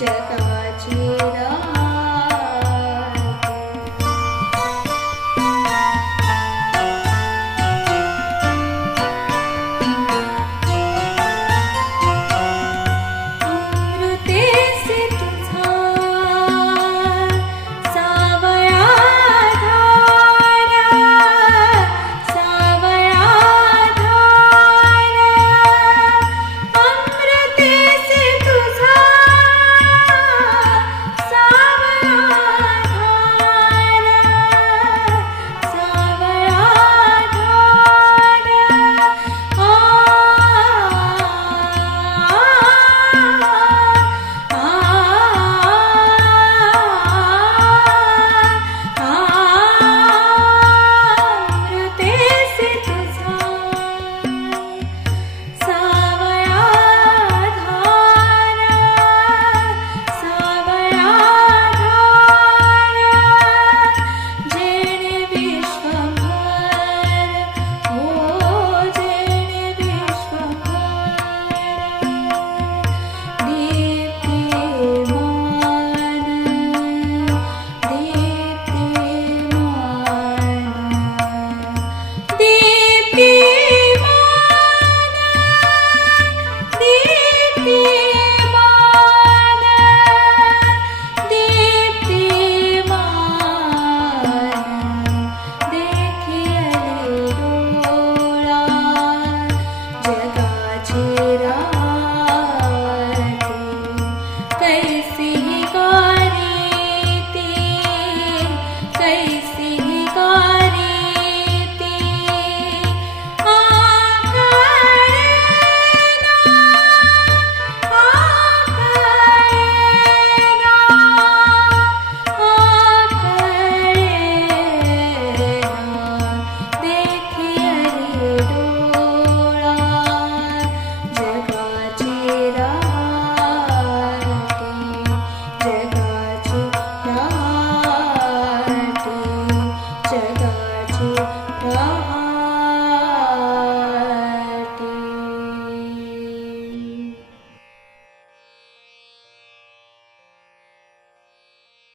觉得